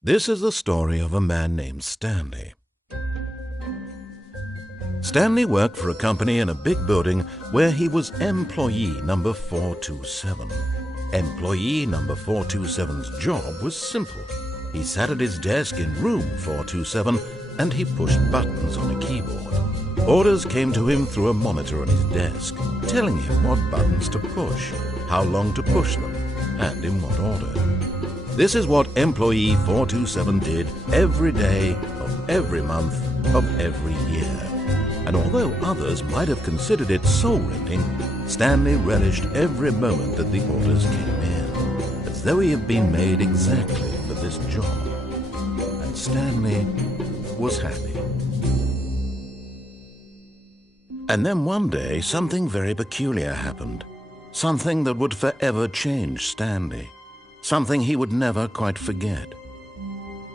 This is the story of a man named Stanley. Stanley worked for a company in a big building where he was employee number 427. Employee number 427's job was simple. He sat at his desk in room 427 and he pushed buttons on a keyboard. Orders came to him through a monitor on his desk, telling him what buttons to push, how long to push them, and in what order. This is what employee 427 did every day of every month of every year. And although others might have considered it soul-rending, Stanley relished every moment that the orders came in, as though he had been made exactly for this job. And Stanley was happy. And then one day, something very peculiar happened. Something that would forever change Stanley. Something he would never quite forget.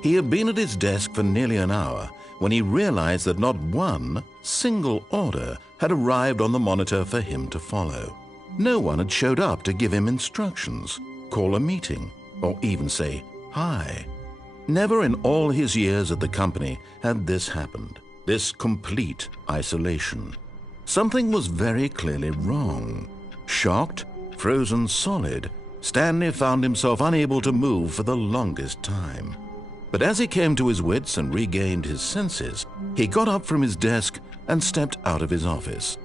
He had been at his desk for nearly an hour when he realized that not one single order had arrived on the monitor for him to follow. No one had showed up to give him instructions, call a meeting, or even say hi. Never in all his years at the company had this happened, this complete isolation. Something was very clearly wrong. Shocked, frozen solid, Stanley found himself unable to move for the longest time. But as he came to his wits and regained his senses, he got up from his desk and stepped out of his office.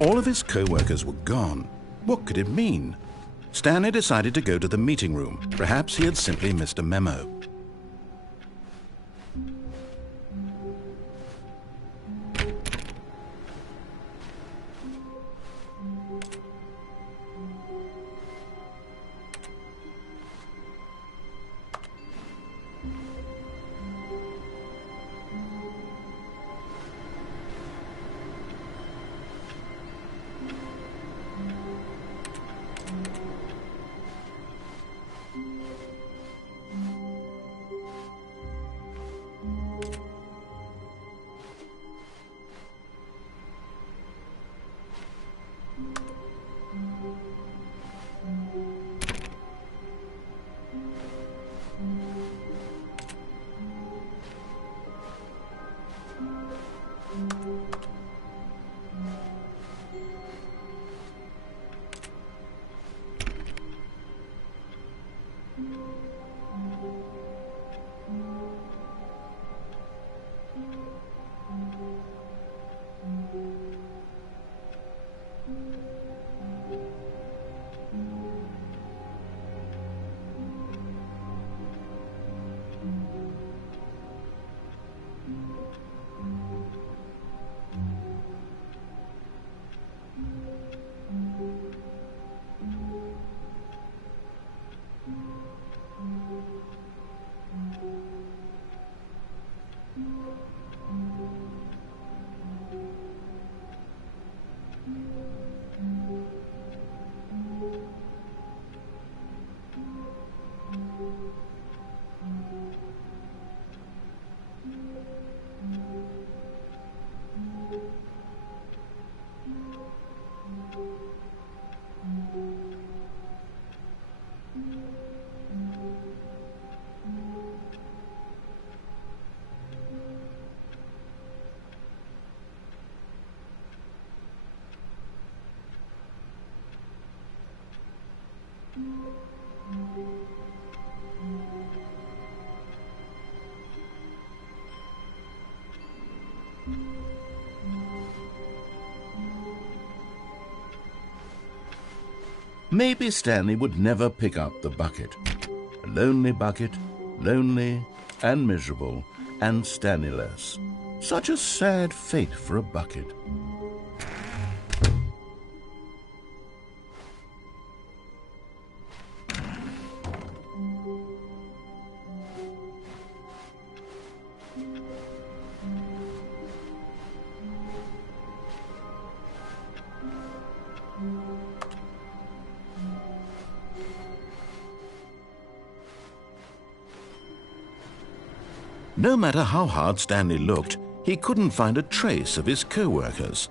All of his co-workers were gone. What could it mean? Stanley decided to go to the meeting room. Perhaps he had simply missed a memo. Maybe Stanley would never pick up the bucket. A lonely bucket, lonely, and miserable and Stanley-less. Such a sad fate for a bucket. No matter how hard Stanley looked, he couldn't find a trace of his co-workers.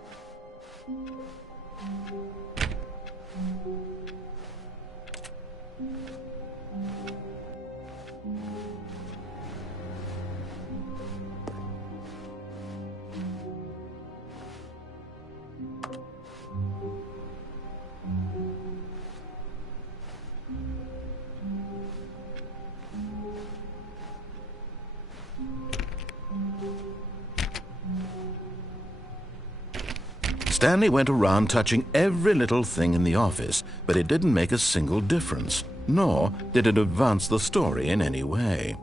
Stanley went around touching every little thing in the office, but it didn't make a single difference, nor did it advance the story in any way.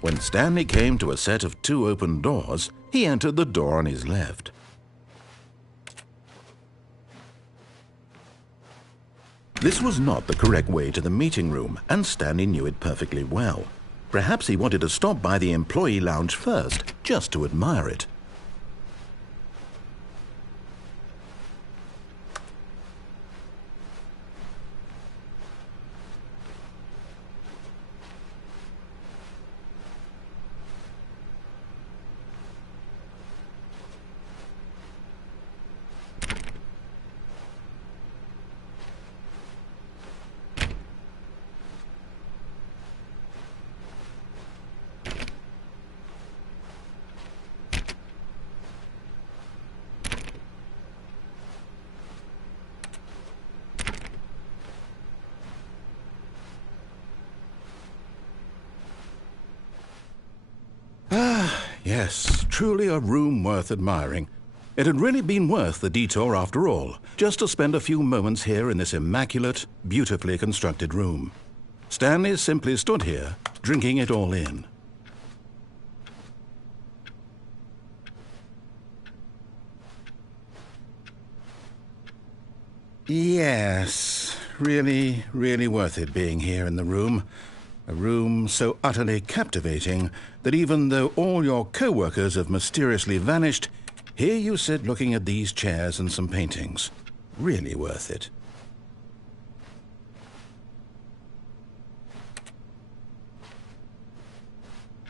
When Stanley came to a set of 2 open doors, he entered the door on his left. This was not the correct way to the meeting room, and Stanley knew it perfectly well. Perhaps he wanted to stop by the employee lounge first, just to admire it. Yes, truly a room worth admiring. It had really been worth the detour after all, just to spend a few moments here in this immaculate, beautifully constructed room. Stanley simply stood here, drinking it all in. Yes, really, really worth it being here in the room. A room so utterly captivating that even though all your co-workers have mysteriously vanished, here you sit looking at these chairs and some paintings. Really worth it.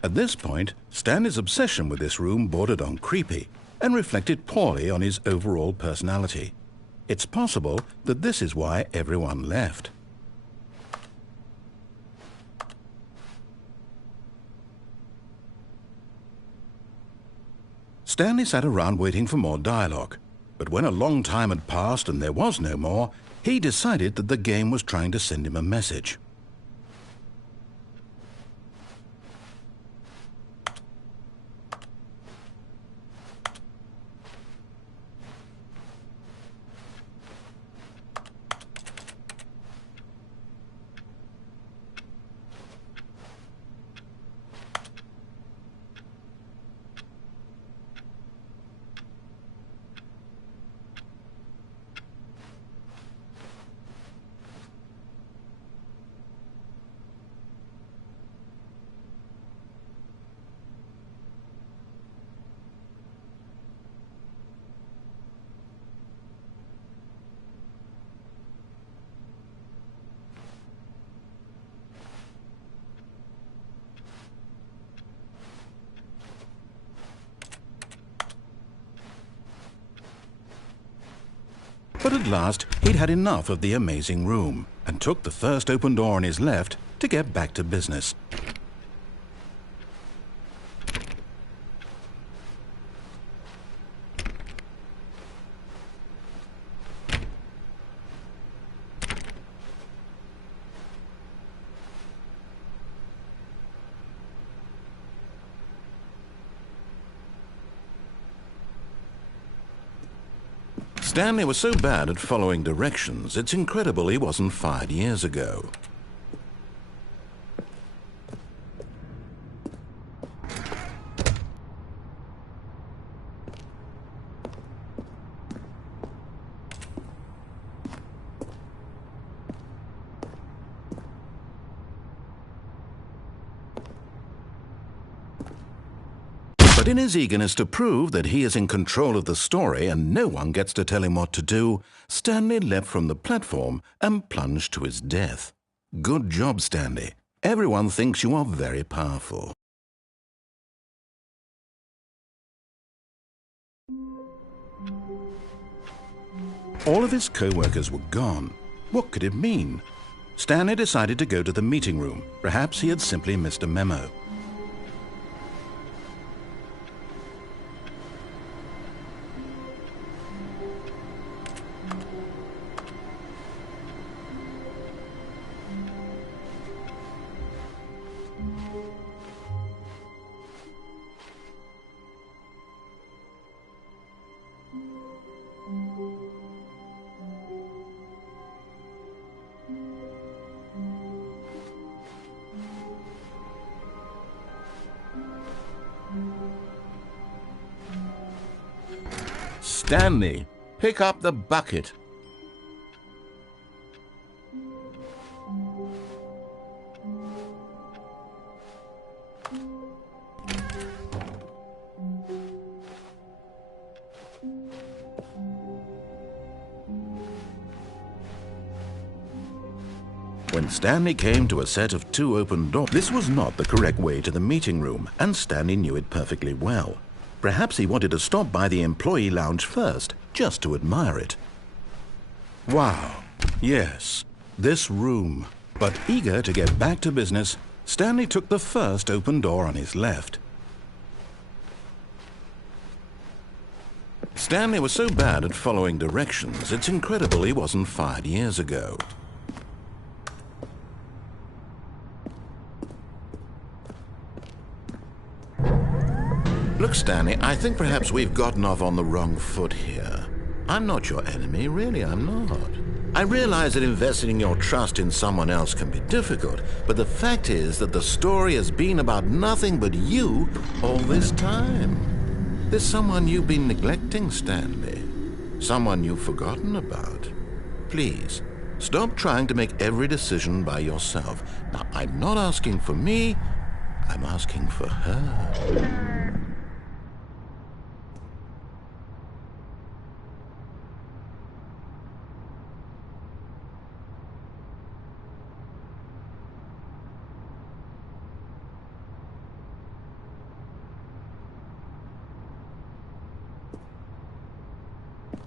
At this point, Stanley's obsession with this room bordered on creepy and reflected poorly on his overall personality. It's possible that this is why everyone left. Stanley sat around waiting for more dialogue, but when a long time had passed and there was no more, he decided that the game was trying to send him a message. But at last, he'd had enough of the amazing room and took the first open door on his left to get back to business. Stanley was so bad at following directions, it's incredible he wasn't fired years ago. But in his eagerness to prove that he is in control of the story and no one gets to tell him what to do, Stanley leapt from the platform and plunged to his death. Good job, Stanley. Everyone thinks you are very powerful. All of his co-workers were gone. What could it mean? Stanley decided to go to the meeting room. Perhaps he had simply missed a memo. Stanley, pick up the bucket. When Stanley came to a set of 2 open doors, this was not the correct way to the meeting room, and Stanley knew it perfectly well. Perhaps he wanted to stop by the employee lounge first, just to admire it. Wow, yes, this room. But eager to get back to business, Stanley took the first open door on his left. Stanley was so bad at following directions, it's incredible he wasn't fired years ago. Look, Stanley, I think perhaps we've gotten off on the wrong foot here. I'm not your enemy, really, I'm not. I realize that investing your trust in someone else can be difficult, but the fact is that the story has been about nothing but you all this time. There's someone you've been neglecting, Stanley. Someone you've forgotten about. Please, stop trying to make every decision by yourself. Now, I'm not asking for me, I'm asking for her.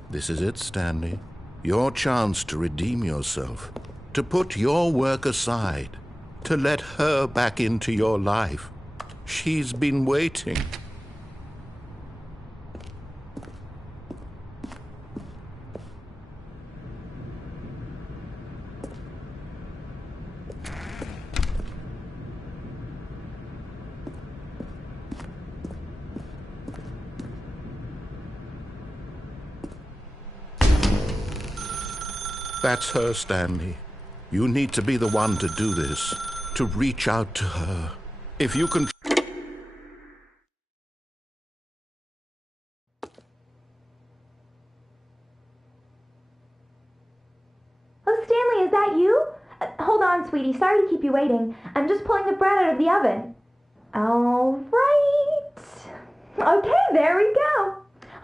This is it, Stanley. Your chance to redeem yourself, to put your work aside, to let her back into your life. She's been waiting. That's her, Stanley. You need to be the one to do this, to reach out to her. If you can... Oh, Stanley, is that you? Hold on, sweetie. Sorry to keep you waiting. I'm just pulling the bread out of the oven. All right. Okay, there we go.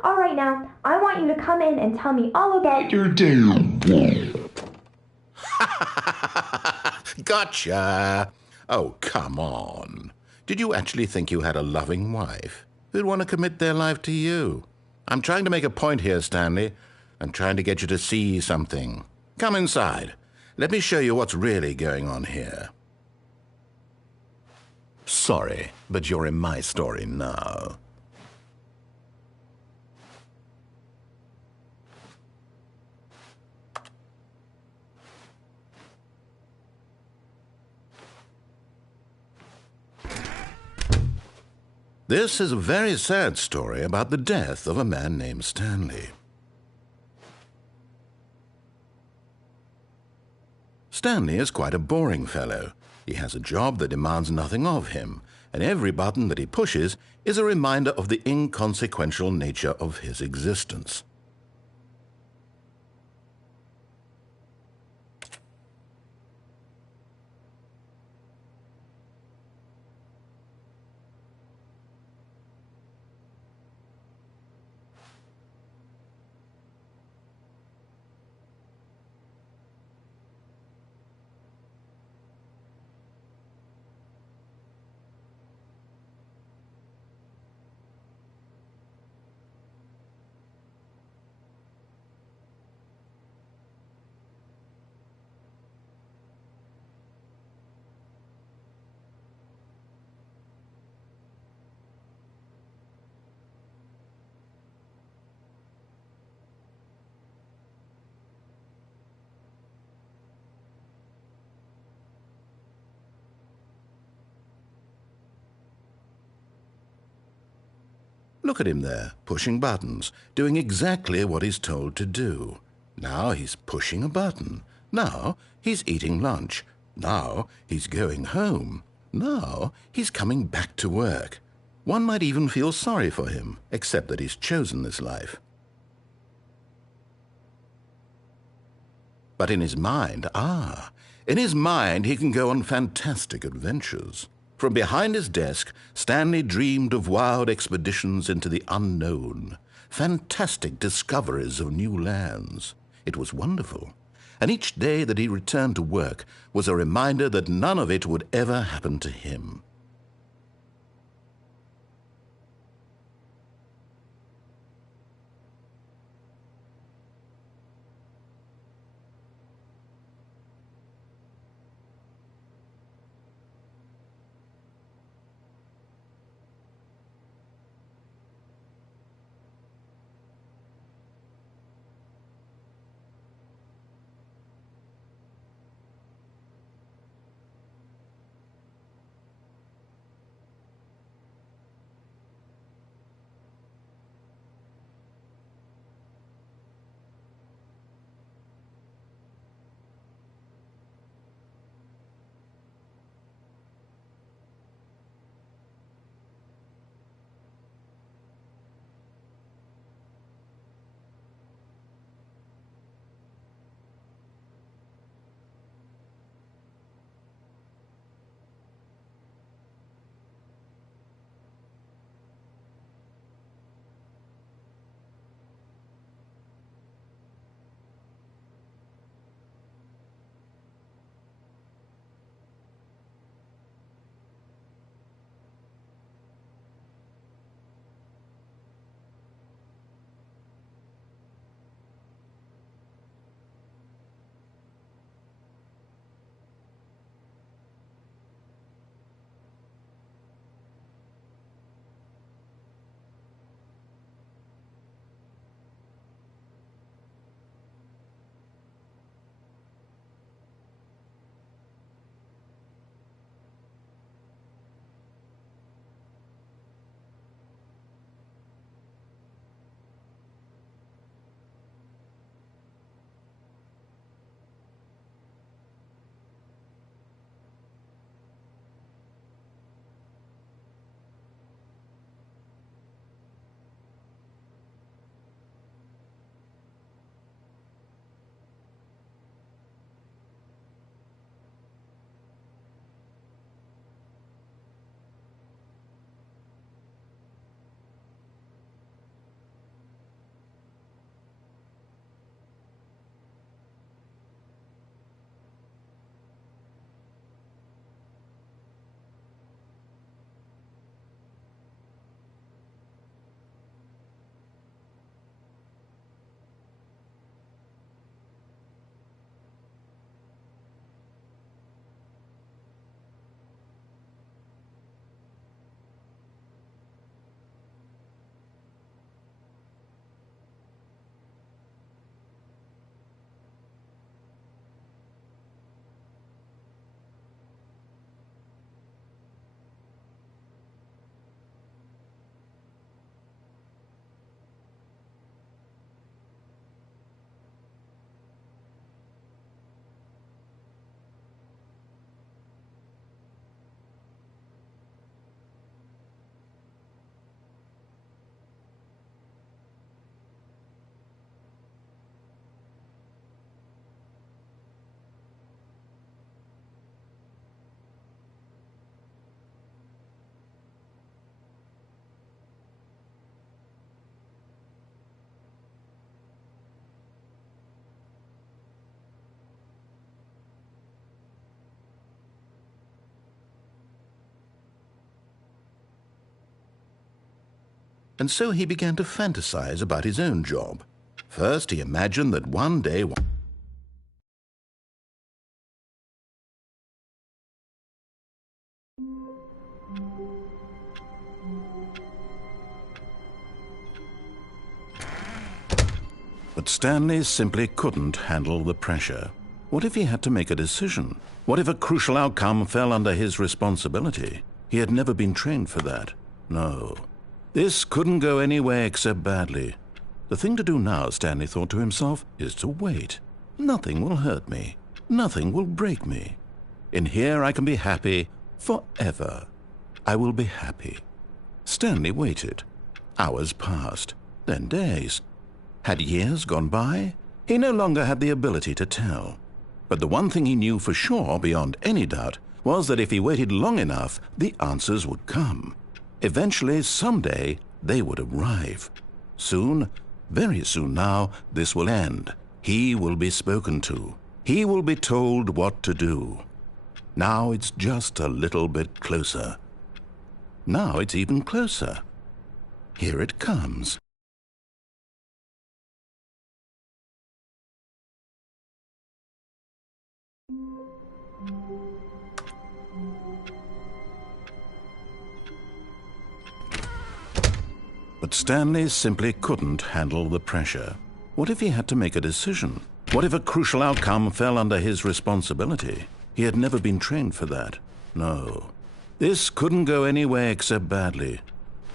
All right, now, I want you to come in and tell me all about your day. Gotcha! Oh, come on. Did you actually think you had a loving wife who'd want to commit their life to you? I'm trying to make a point here, Stanley. I'm trying to get you to see something. Come inside. Let me show you what's really going on here. Sorry, but you're in my story now. This is a very sad story about the death of a man named Stanley. Stanley is quite a boring fellow. He has a job that demands nothing of him, and every button that he pushes is a reminder of the inconsequential nature of his existence. Look at him there, pushing buttons, doing exactly what he's told to do. Now he's pushing a button. Now he's eating lunch. Now he's going home. Now he's coming back to work. One might even feel sorry for him, except that he's chosen this life. But in his mind, in his mind he can go on fantastic adventures. From behind his desk, Stanley dreamed of wild expeditions into the unknown, fantastic discoveries of new lands. It was wonderful, and each day that he returned to work was a reminder that none of it would ever happen to him. and so he began to fantasize about his own job. First, he imagined that one day... But Stanley simply couldn't handle the pressure. What if he had to make a decision? What if a crucial outcome fell under his responsibility? He had never been trained for that. No. This couldn't go any way except badly. The thing to do now, Stanley thought to himself, is to wait. Nothing will hurt me. Nothing will break me. In here I can be happy forever. I will be happy. Stanley waited. Hours passed, then days. Had years gone by? He no longer had the ability to tell. But the one thing he knew for sure, beyond any doubt, was that if he waited long enough, the answers would come. Eventually, someday, they would arrive. Soon, very soon now, this will end. He will be spoken to. He will be told what to do. Now it's just a little bit closer. Now it's even closer. Here it comes. But Stanley simply couldn't handle the pressure. What if he had to make a decision? What if a crucial outcome fell under his responsibility? He had never been trained for that. No. This couldn't go any way except badly.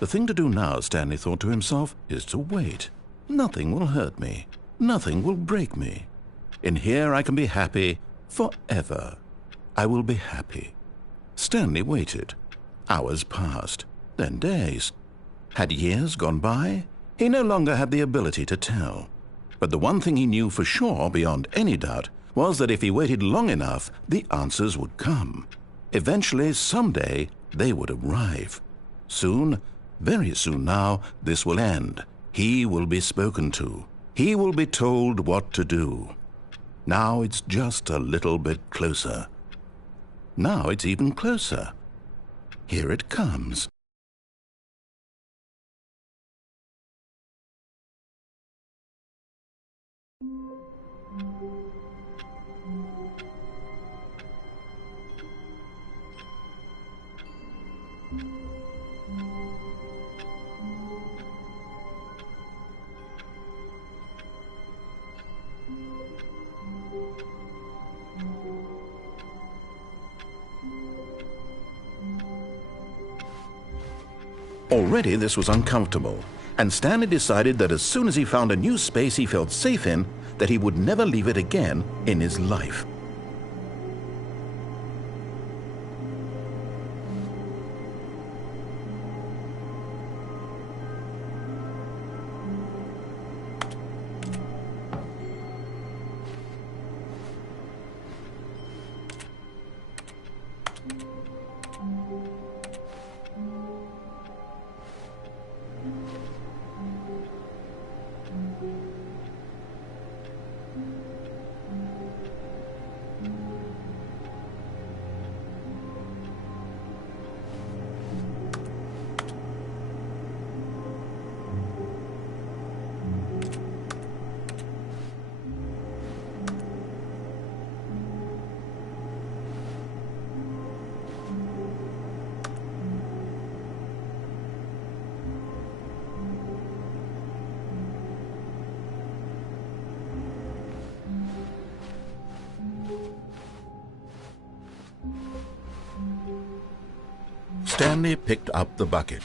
The thing to do now, Stanley thought to himself, is to wait. Nothing will hurt me. Nothing will break me. In here I can be happy forever. I will be happy. Stanley waited. Hours passed, then days. Had years gone by? He no longer had the ability to tell. But the one thing he knew for sure, beyond any doubt, was that if he waited long enough, the answers would come. Eventually, someday, they would arrive. Soon, very soon now, this will end. He will be spoken to. He will be told what to do. Now it's just a little bit closer. Now it's even closer. Here it comes. Already this was uncomfortable, and Stanley decided that as soon as he found a new space he felt safe in, that he would never leave it again in his life. Stanley picked up the bucket.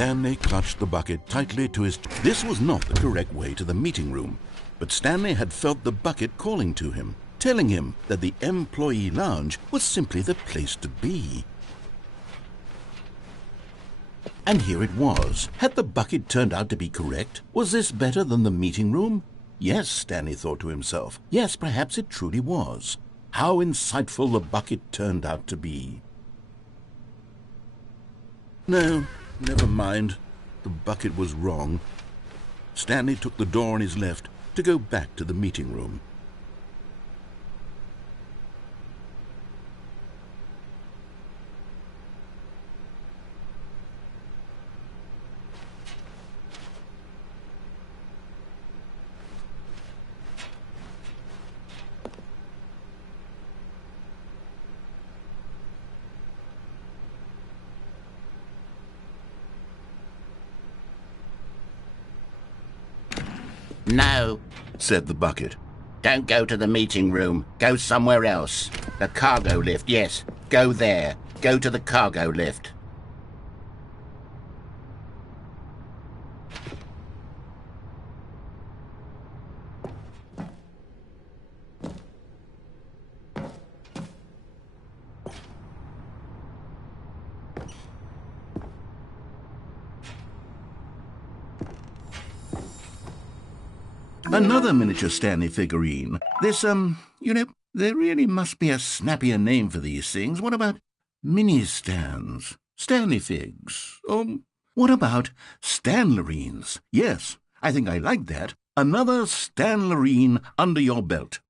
Stanley clutched the bucket tightly to his... This was not the correct way to the meeting room, but Stanley had felt the bucket calling to him. telling him that the employee lounge was simply the place to be. And here it was. Had the bucket turned out to be correct? Was this better than the meeting room? Yes, Stanley thought to himself. Yes, perhaps it truly was. How insightful the bucket turned out to be. No, never mind. The bucket was wrong. Stanley took the door on his left to go back to the meeting room. No, Said the bucket. don't go to the meeting room. Go somewhere else. The cargo lift, yes. Go there. Go to the cargo lift. Another miniature Stanley figurine. This, there really must be a snappier name for these things. What about mini-stands? Stanley figs? Or what about Stanlerines? Yes, I think I like that. Another Stanlerine under your belt.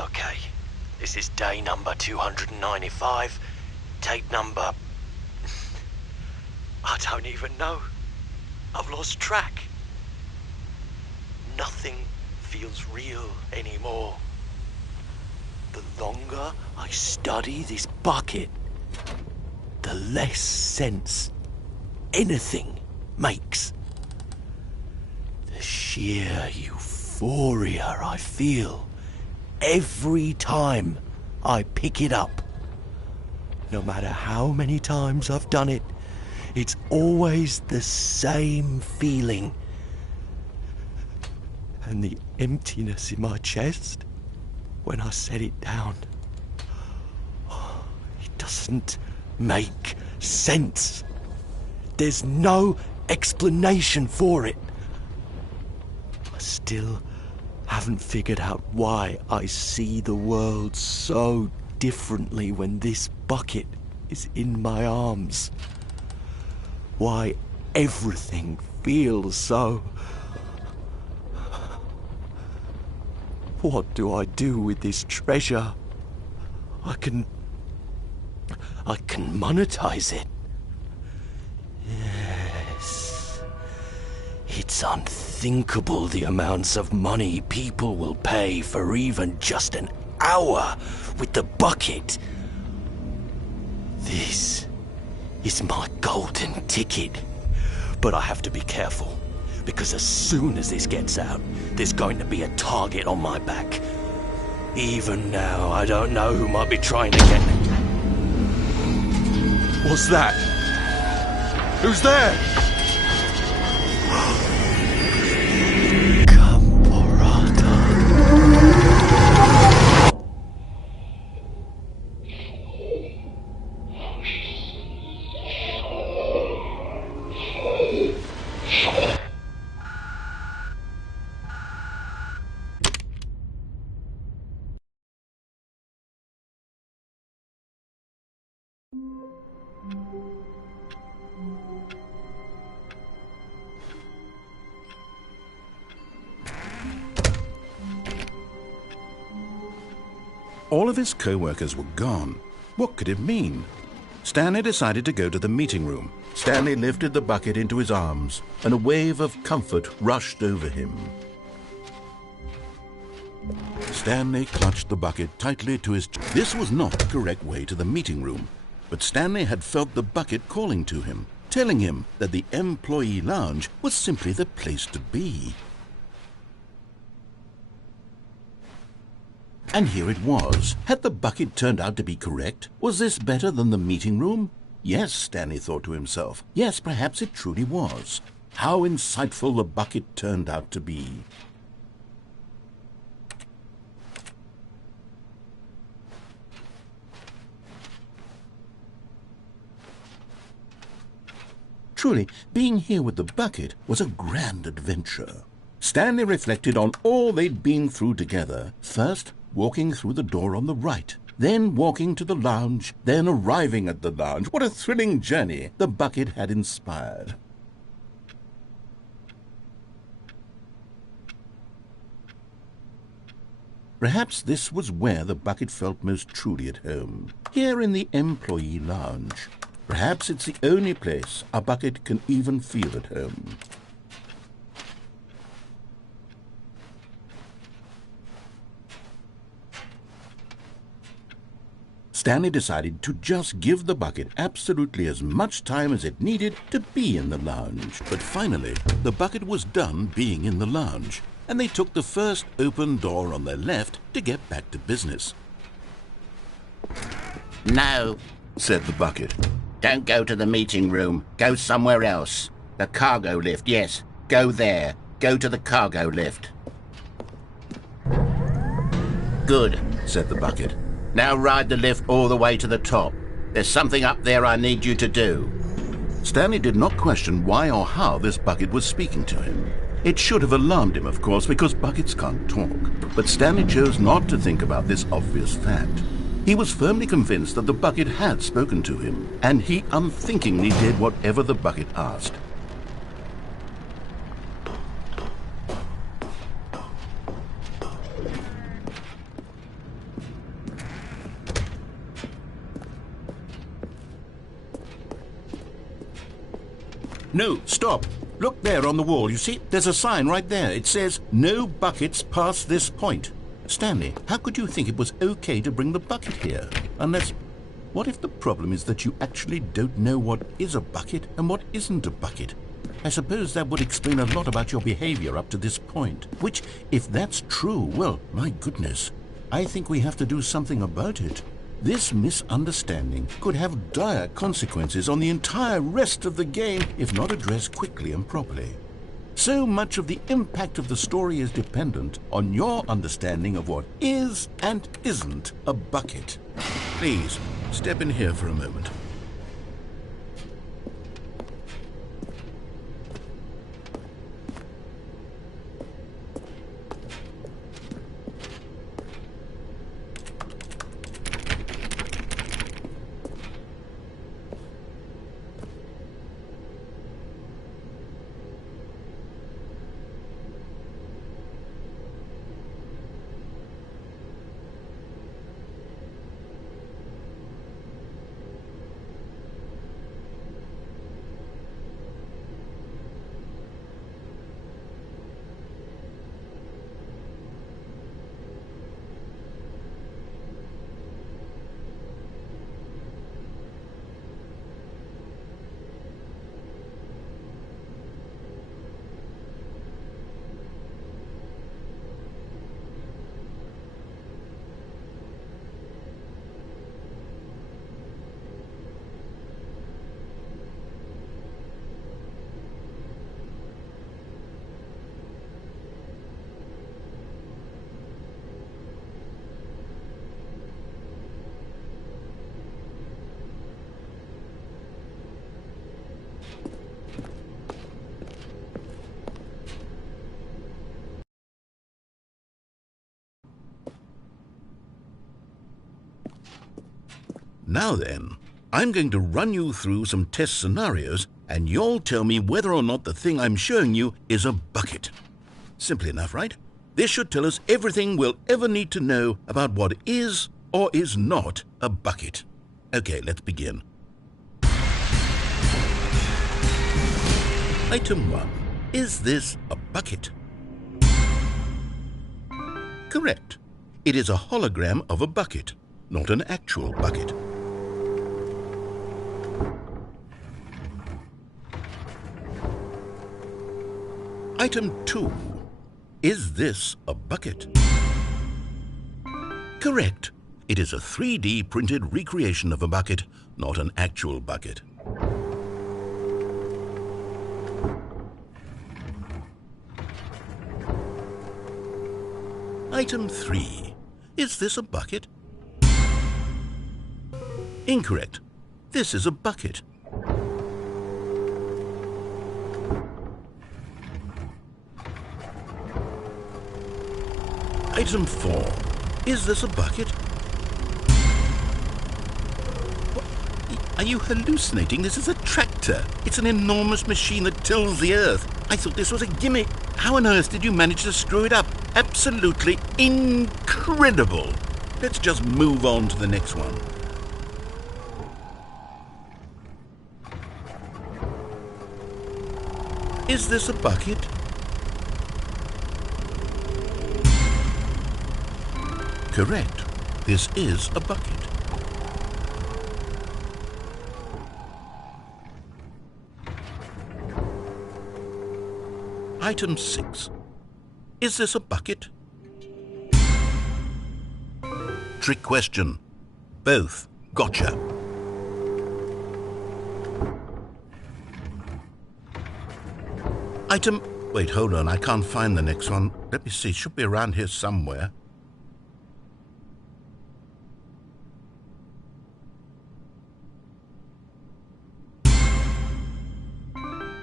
Okay, this is day number 295, tape number... I don't even know. I've lost track. Nothing feels real anymore. The longer I study this bucket, the less sense anything makes. The sheer euphoria I feel every time I pick it up. No matter how many times I've done it, it's always the same feeling. And the emptiness in my chest when I set it down, it doesn't make sense. There's no explanation for it. I still haven't figured out why I see the world so differently when this bucket is in my arms. Why everything feels so... What do I do with this treasure? I can monetize it. Yes. It's unthinkable the amounts of money people will pay for even just an hour with the bucket. This is my golden ticket. But I have to be careful, because as soon as this gets out, there's going to be a target on my back. Even now, I don't know who might be trying to get me. What's that? Who's there? Caporata. All of his co-workers were gone. What could it mean? Stanley decided to go to the meeting room. Stanley lifted the bucket into his arms, and a wave of comfort rushed over him. Stanley clutched the bucket tightly to his chest. This was not the correct way to the meeting room, but Stanley had felt the bucket calling to him, telling him that the employee lounge was simply the place to be. And here it was. Had the bucket turned out to be correct? Was this better than the meeting room? Yes, Stanley thought to himself. Yes, perhaps it truly was. How insightful the bucket turned out to be. Truly, being here with the bucket was a grand adventure. Stanley reflected on all they'd been through together. First, walking through the door on the right, then walking to the lounge, then arriving at the lounge. What a thrilling journey the bucket had inspired. Perhaps this was where the bucket felt most truly at home, here in the employee lounge. Perhaps it's the only place a bucket can even feel at home. Stanley decided to just give the bucket absolutely as much time as it needed to be in the lounge. But finally, the bucket was done being in the lounge, and they took the first open door on their left to get back to business. No, Said the bucket. don't go to the meeting room. Go somewhere else. The cargo lift, yes. Go there. Go to the cargo lift. Good, Said the bucket. now ride the lift all the way to the top. There's something up there I need you to do. Stanley did not question why or how this bucket was speaking to him. It should have alarmed him, of course, because buckets can't talk. But Stanley chose not to think about this obvious fact. He was firmly convinced that the bucket had spoken to him, and he unthinkingly did whatever the bucket asked. No, stop. Look there on the wall, you see? There's a sign right there. It says, "No buckets past this point." Stanley, how could you think it was okay to bring the bucket here? Unless, what if the problem is that you actually don't know what is a bucket and what isn't a bucket? I suppose that would explain a lot about your behavior up to this point. Which, if that's true, well, my goodness, I think we have to do something about it. This misunderstanding could have dire consequences on the entire rest of the game if not addressed quickly and properly. So much of the impact of the story is dependent on your understanding of what is and isn't a bucket. Please, step in here for a moment. Now then, I'm going to run you through some test scenarios, and you'll tell me whether or not the thing I'm showing you is a bucket. Simple enough, right? This should tell us everything we'll ever need to know about what is or is not a bucket. Okay, let's begin. Item 1. Is this a bucket? Correct. It is a hologram of a bucket, not an actual bucket. Item 2. Is this a bucket? Correct. It is a 3D printed recreation of a bucket, not an actual bucket. Item 3. Is this a bucket? Incorrect. This is a bucket. Item 4. Is this a bucket? What? Are you hallucinating? This is a tractor. It's an enormous machine that tills the earth. I thought this was a gimmick. How on earth did you manage to screw it up? Absolutely incredible. Let's just move on to the next one. Is this a bucket? Correct. This is a bucket. Item 6. Is this a bucket? Trick question. Both. Gotcha. Item... Wait, hold on. I can't find the next one. Let me see. It should be around here somewhere.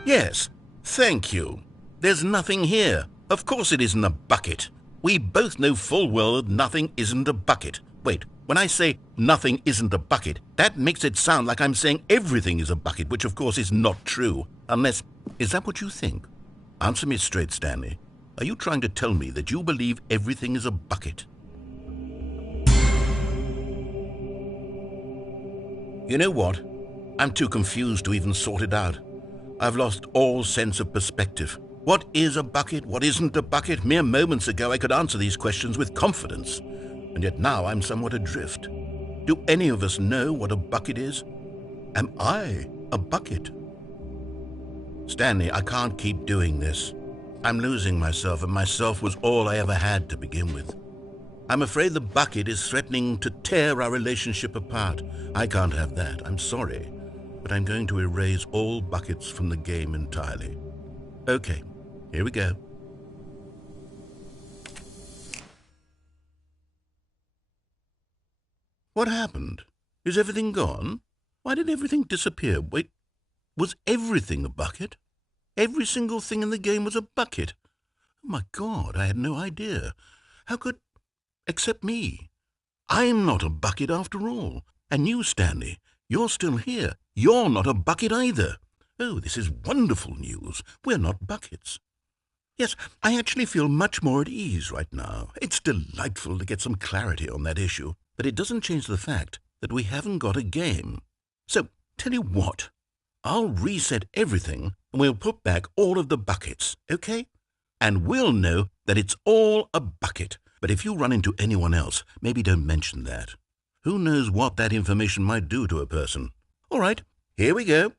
Yes. Thank you. There's nothing here. Of course it isn't a bucket. We both know full well that nothing isn't a bucket. Wait, when I say nothing isn't a bucket, that makes it sound like I'm saying everything is a bucket, which of course is not true. Unless, is that what you think? Answer me straight, Stanley. Are you trying to tell me that you believe everything is a bucket? You know what? I'm too confused to even sort it out. I've lost all sense of perspective. What is a bucket? What isn't a bucket? Mere moments ago I could answer these questions with confidence, and yet now I'm somewhat adrift. Do any of us know what a bucket is? Am I a bucket? Stanley, I can't keep doing this. I'm losing myself, and myself was all I ever had to begin with. I'm afraid the bucket is threatening to tear our relationship apart. I can't have that. I'm sorry, but I'm going to erase all buckets from the game entirely. Okay. Here we go. What happened? Is everything gone? Why did everything disappear? Wait, was everything a bucket? Every single thing in the game was a bucket. Oh my God, I had no idea. How could... except me. I'm not a bucket after all. And you, Stanley, you're still here. You're not a bucket either. Oh, this is wonderful news. We're not buckets. Yes, I actually feel much more at ease right now. It's delightful to get some clarity on that issue, but it doesn't change the fact that we haven't got a game. So, tell you what, I'll reset everything and we'll put back all of the buckets, okay? And we'll know that it's all a bucket. But if you run into anyone else, maybe don't mention that. Who knows what that information might do to a person? All right, here we go.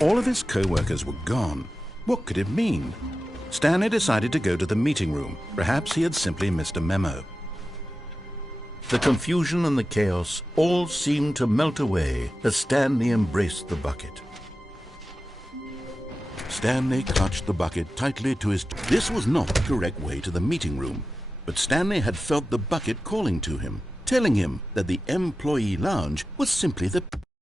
All of his co-workers were gone. What could it mean? Stanley decided to go to the meeting room. Perhaps he had simply missed a memo. The confusion and the chaos all seemed to melt away as Stanley embraced the bucket. Stanley clutched the bucket tightly to his... This was not the correct way to the meeting room, but Stanley had felt the bucket calling to him, telling him that the employee lounge was simply the